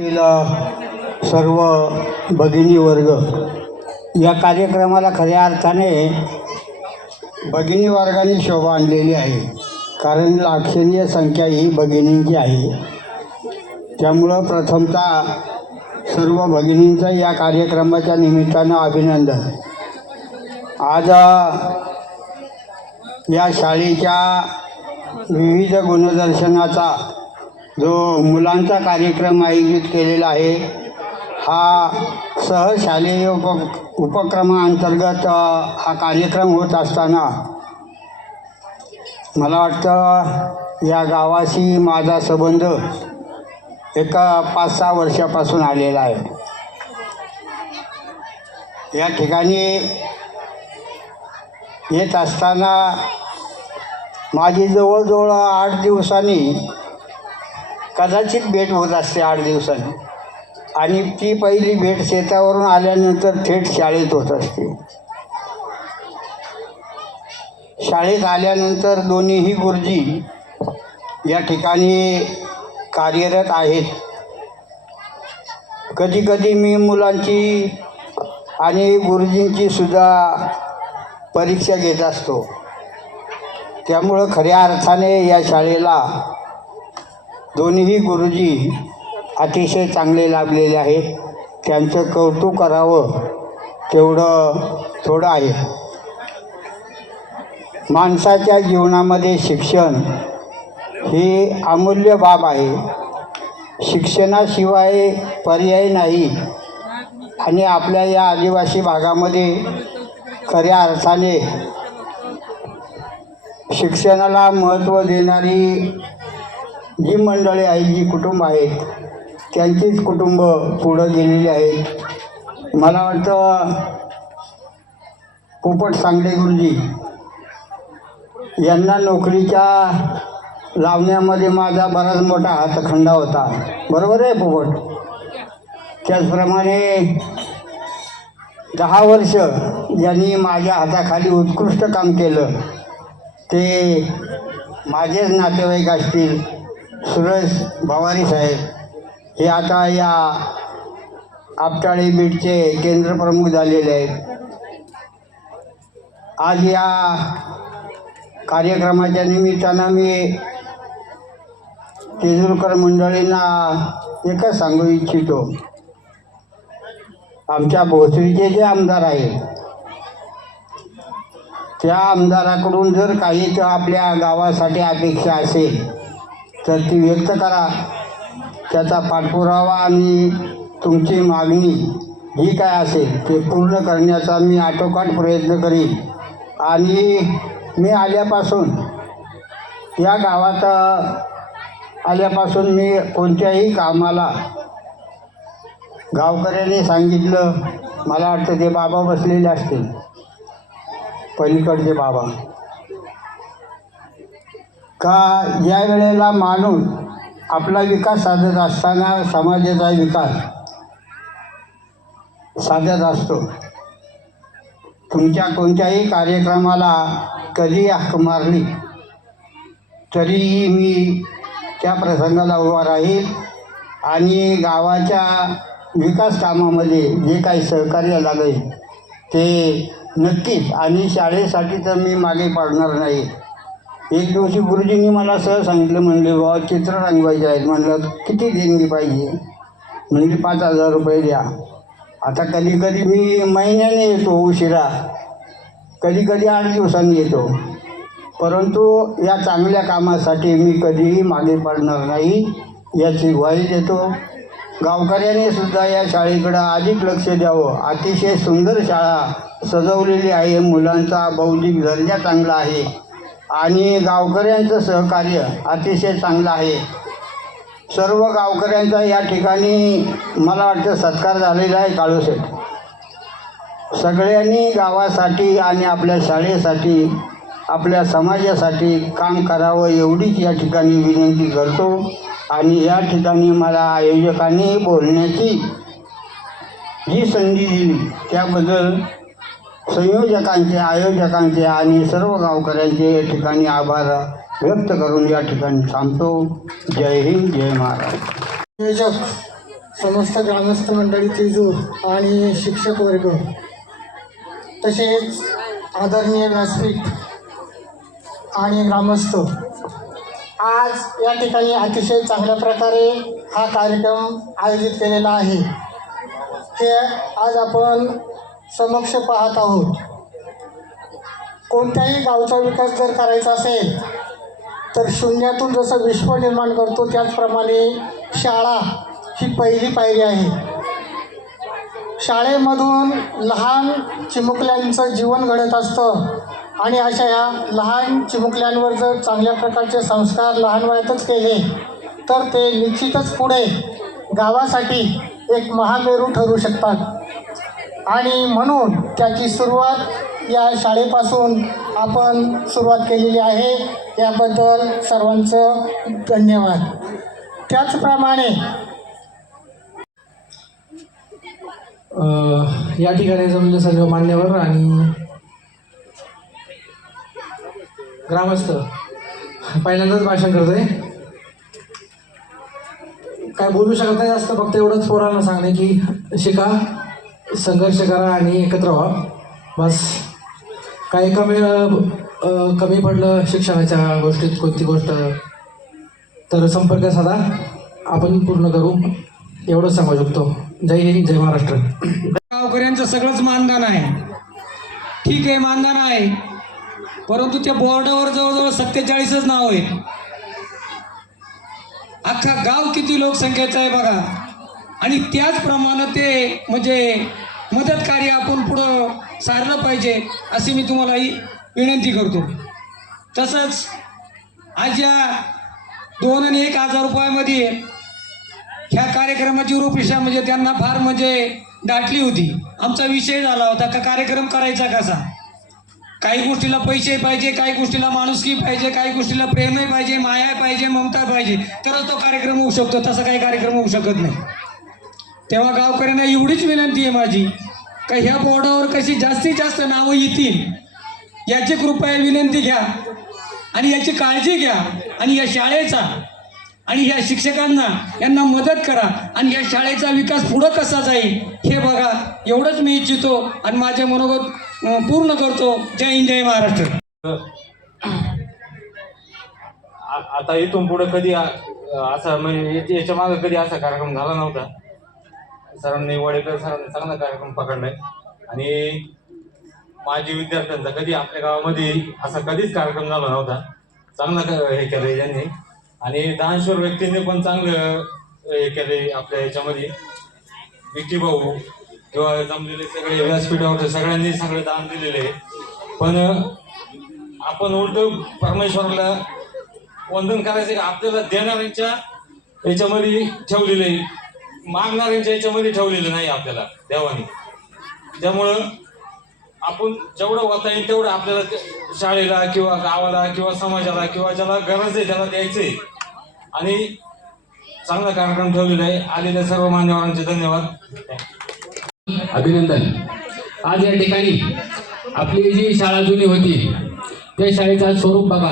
सर्व भगिनी वर्ग या कार्यक्रमाला खऱ्या अर्थाने भगिनी वर्गाने शोभा आणलेली आहे, कारण लाक्षणीय संख्या ही भगिनींची आहे. त्यामुळं प्रथमतः सर्व भगिनींचं या कार्यक्रमाच्या निमित्तानं अभिनंदन. आज या शाळेच्या विविध गुणदर्शनाचा जो मुलांचा कार्यक्रम आयोजित केलेला आहे, हा सहशालेय उपक्रमाअंतर्गत हा कार्यक्रम होत असताना मला वाटतं या गावाशी माझा संबंध एक 5-6 वर्षापासून आलेला आहे. या ठिकाणी येत असताना माझी जवळजवळ 8 दिवसांनी कदाचित भेट होत असते. 8 दिवसांनी, आणि ती पहिली भेट शेतावरून आल्यानंतर थेट शाळेत होत असते. शाळेत आल्यानंतर दोन्हीही गुरुजी या ठिकाणी कार्यरत आहेत. कधीकधी मी मुलांची आणि गुरुजींची सुद्धा परीक्षा घेत असतो. त्यामुळं खऱ्या अर्थाने या शाळेला दोन्ही गुरुजी अतिशय चांगले लाभलेले आहेत. त्यांचं कौतुक करावं तेवढं थोडं आहे. माणसाच्या जीवनामध्ये शिक्षण ही अमूल्य बाब आहे. शिक्षणाशिवाय पर्याय नाही. आणि आपल्या या आदिवासी भागामध्ये खऱ्या अर्थाने शिक्षणाला महत्त्व देणारी जी मंडळी आहेत, जी कुटुंब आहेत, त्यांचीच कुटुंब पुढं गेलेली आहेत. मला वाटतं पोपट सांगडे गुरुजी यांना नोकरीच्या लावण्यामध्ये माझा बराच मोठा हातखंडा होता. बरोबर आहे पोपट? त्याचप्रमाणे 10 वर्ष ज्यांनी माझ्या हाताखाली उत्कृष्ट काम केलं ते माझेच नातेवाईक असतील. सुरेश भवारी साहेब हे आता या आपटाळे बीडचे केंद्रप्रमुख झालेले आहेत. आज या कार्यक्रमाच्या निमित्तानं मी केजूरकर मंडळींना एकच सांगू इच्छितो. आमच्या भोसरीचे जे आमदार आहेत, त्या आमदाराकडून जर काही आपल्या गावासाठी अपेक्षा असेल तर ती व्यक्त करा. त्याचा पाठपुरावा आणि तुमची मागणी जी काय असेल ते पूर्ण करण्याचा मी आटोकाट प्रयत्न करीन. आणि मी आल्यापासून या गावात आल्यापासून मी कोणत्याही कामाला गावकऱ्यांनी सांगितलं, मला वाटतं ते बाबा बसलेले असतील पलीकडचे बाबा, का ज्या वेळेला माणूस आपला विकास साधत असताना समाजाचा विकास साधत असतो, तुमच्या कोणत्याही कार्यक्रमाला कधी हाक मारली तरीही मी त्या प्रसंगाला उभा राहील. आणि गावाच्या विकास कामामध्ये जे काही सहकार्य लागेल ते नक्कीच. आणि शाळेसाठी तर मी मागे पडणार नाही. एक दिवशी गुरुजींनी मला सहज सांगितलं, म्हणले बाबा चित्र रंगवायचे आहेत. म्हणलं किती देणगी पाहिजे? म्हणजे 5,000 रुपये द्या. आता कधी कधी मी महिन्याने येतो उशिरा, कधी कधी 8 दिवसांनी येतो, परंतु या चांगल्या कामासाठी मी कधीही मागे पडणार नाही याची ग्वाही देतो. गावकऱ्यांनी सुद्धा या शाळेकडं अधिक लक्ष द्यावं. अतिशय सुंदर शाळा सजवलेली आहे. मुलांचा बौद्धिक दर्जा चांगला आहे आणि गावकऱ्यांचं सहकार्य अतिशय चांगलं आहे. सर्व गावकऱ्यांचा या ठिकाणी मला वाटतं सत्कार झालेला आहे. काळूसेठ सगळ्यांनी गावासाठी आणि आपल्या शाळेसाठी, आपल्या समाजासाठी काम करावं एवढीच या ठिकाणी विनंती करतो. आणि या ठिकाणी मला आयोजकांनी बोलण्याची जी संधी दिली त्याबद्दल संयोजकांचे, आयोजकांचे आणि सर्व गावकऱ्यांचे या ठिकाणी आभार व्यक्त करून या ठिकाणी थांबतो. जय हिंद, जय महाराष्ट्र. समस्त ग्रामस्थ मंडळी तिजूर आणि शिक्षक वर्ग, तसेच आदरणीय व्यासपीठ आणि ग्रामस्थ, आज या ठिकाणी अतिशय चांगल्या प्रकारे हा कार्यक्रम आयोजित केलेला आहे. हे आज आपण समक्ष पाहत आहोत. कोणत्याही गावचा विकास जर करायचा असेल तर शून्यातून जसं विश्व निर्माण करतो त्याचप्रमाणे शाळा ही पहिली पायरी आहे. शाळेमधून लहान चिमुकल्यांचं जीवन घडत असतं आणि अशा या लहान चिमुकल्यांवर जर चांगल्या प्रकारचे संस्कार लहान वयातच केले तर ते निश्चितच पुढे गावासाठी एक महामेरू ठरू शकतात. आणि म्हणून त्याची सुरुवात या शाळेपासून आपण सुरुवात केलेली आहे. याबद्दल सर्वांचं धन्यवाद. त्याचप्रमाणे या ठिकाणी जमले सर्व मान्यवर आणि ग्रामस्थ. पहिल्यांदाच भाषण करतोय, काय बोलू शकत नाही जास्त, फक्त एवढंच पोरांना सांगणे की शिका, संघर्ष करा आणि एकत्र व्हा. बस काही कमी पडलं शिक्षणाच्या गोष्टीत कोणती गोष्ट तर संपर्क साधा, आपण पूर्ण करू, एवढंच सांगू शकतो. जय हिंद, जय महाराष्ट्र. गावकऱ्यांचं सगळंच मानधन आहे, ठीक आहे, मानधन आहे, परंतु त्या बोर्डावर जवळजवळ 47च नाव आहेत. अख्खा गाव किती लोकसंख्येचं आहे बघा. आणि त्याचप्रमाणे ते म्हणजे मदत कार्य आपण पुढं सारलं पाहिजे अशी मी तुम्हालाही विनंती करतो. तसंच आज या 2 आणि 1 हजार रुपयामध्ये ह्या कार्यक्रमाची रूपरेषा म्हणजे त्यांना फार म्हणजे दाटली होती. आमचा विषय झाला होता का कार्यक्रम करायचा कसा. काही गोष्टीला पैसे पाहिजे, काही गोष्टीला माणुसकी पाहिजे, काही गोष्टीला प्रेमही पाहिजे, माया पाहिजे, ममता पाहिजे, तरच तो कार्यक्रम होऊ शकतो. तसा काही कार्यक्रम होऊ शकत नाही. तेव्हा गावकऱ्यांना एवढीच विनंती आहे माझी का ह्या बोर्डावर कशी जास्तीत जास्त नावं येतील याची कृपया विनंती घ्या आणि याची काळजी घ्या. आणि या शाळेचा आणि ह्या शिक्षकांना यांना मदत करा आणि या शाळेचा विकास पुढं कसा जाईल हे बघा. एवढंच मी इच्छितो आणि माझे मनोगत पूर्ण करतो. जय हिंद, जय महाराष्ट्र. आता इथून पुढे कधी असा म्हणजे याच्या मागे कधी असा कार्यक्रम झाला नव्हता. सरांनी वडेकर सरांनी चांगला कार्यक्रम पकडलाय आणि माजी विद्यार्थ्यांचा कधी आपल्या गावामध्ये असा कधीच कार्यक्रम झाला नव्हता. चांगला हे केलंय त्यांनी आणि दानशूर व्यक्तींनी पण चांगलं हे केलंय आपल्या ह्याच्यामध्ये. विकी भाऊ किंवा जमलेले सगळे व्यासपीठावर सगळ्यांनी सगळे दान दिलेले. पण आपण उलट परमेश्वराला वंदन करायचं का आपल्याला देणाऱ्यांच्या याच्यामध्ये ठेवलेलं आहे, मागणाऱ्यांच्या याच्यामध्ये ठेवलेलं नाही आपल्याला देवाने. त्यामुळं आपण जेवढं होता येईल तेवढं आपल्याला शाळेला किंवा गावाला किंवा समाजाला किंवा ज्याला गरज आहे त्याला द्यायचंय. आणि चांगला कार्यक्रम ठेवलेला आहे. आलेल्या सर्व मान्यवरांचे धन्यवाद, अभिनंदन. आज या ठिकाणी आपली जी शाळा जुनी होती त्या शाळेचं स्वरूप बघा.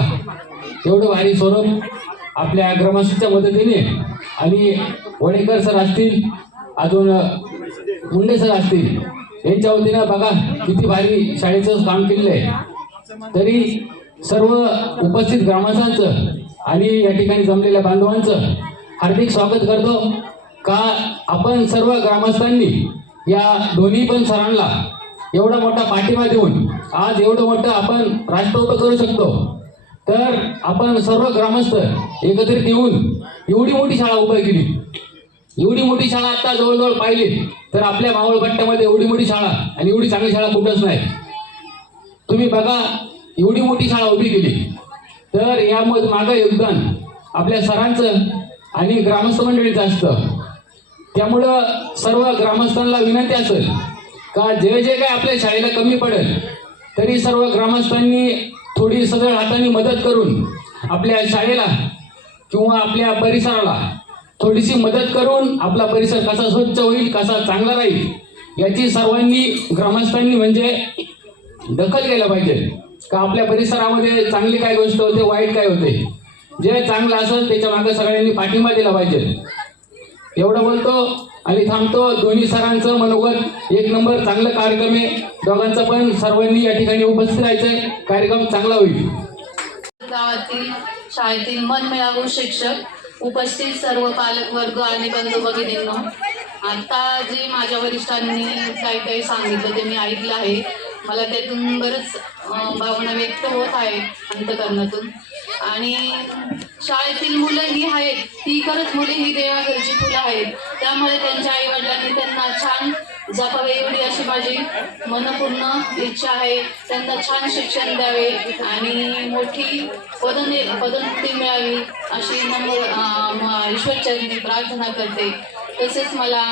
एवढं भारी स्वरूप आपल्या ग्रामस्थांच्या मदतीने आणि वडेकर सर असतील, अजून मुंडे सर असतील, यांच्या वतीनं बघा किती भारी शाळेचं काम केलेलं आहे. तरी सर्व उपस्थित ग्रामस्थांचं आणि या ठिकाणी जमलेल्या बांधवांचं हार्दिक स्वागत करतो का आपण सर्व ग्रामस्थांनी या दोन्ही पण सरांना एवढा मोठा पाठिंबा देऊन आज एवढं मोठं आपण राष्ट्र उभं करू शकतो. तर आपण सर्व ग्रामस्थ एकत्रित येऊन एवढी मोठी शाळा उभी केली. एवढी मोठी शाळा आता जवळजवळ पाहिली तर आपल्या मावळपट्ट्यामध्ये एवढी मोठी शाळा आणि एवढी चांगली शाळा कुठंच नाही. तुम्ही बघा एवढी मोठी शाळा उभी केली तर यामध्ये मागं योगदान आपल्या सरांचं आणि ग्रामस्थ मंडळीचं असतं. त्यामुळं सर्व ग्रामस्थांना विनंती असेल का जे जे काय आपल्या शाळेला कमी पडेल तरी सर्व ग्रामस्थांनी थोडी सगळ्या हाताने मदत करून आपल्या शाळेला किंवा आपल्या परिसराला थोडीशी मदत करून आपला परिसर कसा स्वच्छ होईल, कसा चांगला राहील याची सर्वांनी ग्रामस्थांनी म्हणजे दखल घ्यायला पाहिजे. का आपल्या परिसरामध्ये चांगली काय गोष्ट होते, वाईट काय होते, जे चांगलं असेल त्याच्या मागे सगळ्यांनी पाठिंबा दिला पाहिजे. एवढं बोलतो आणि थांबतो. दोन्ही सरांचं मनोगत एक नंबर, चांगलं कार्यक्रम आहे. दोघांचं पण सर्वांनी या ठिकाणी उपस्थित राहायचंय, कार्यक्रम चांगला होईल. गावातील शाळेतील मनमिळावू शिक्षक, उपस्थित सर्व पालक वर्ग आणि बंधू भगिनींनो, आता जे माझ्या वरिष्ठांनी काही काही सांगितलं ते मी ऐकलं आहे. मला त्यातून बरंच भावना व्यक्त होत आहे अंतकरणातून. आणि शाळेतील मुलं ही आहेत, ती खरंच मुले ही देवाघरची फुलं आहेत. त्यामुळे त्यांच्या आईवडिलांनी त्यांना छान जपावे एवढी अशी माझी मनपूर्ण इच्छा आहे. त्यांना छान शिक्षण द्यावे आणि मोठी पदोन्नती मिळावी अशी ईश्वरचरणी प्रार्थना करते. तसेच मला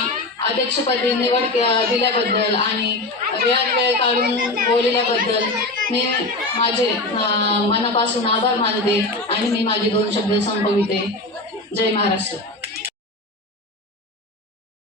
अध्यक्षपदी निवड दिल्याबद्दल आणि वेळात वेळ काढून बोलल्याबद्दल मी माझे मनापासून आभार मानते आणि मी माझे 2 शब्द संपविते. जय महाराष्ट्र.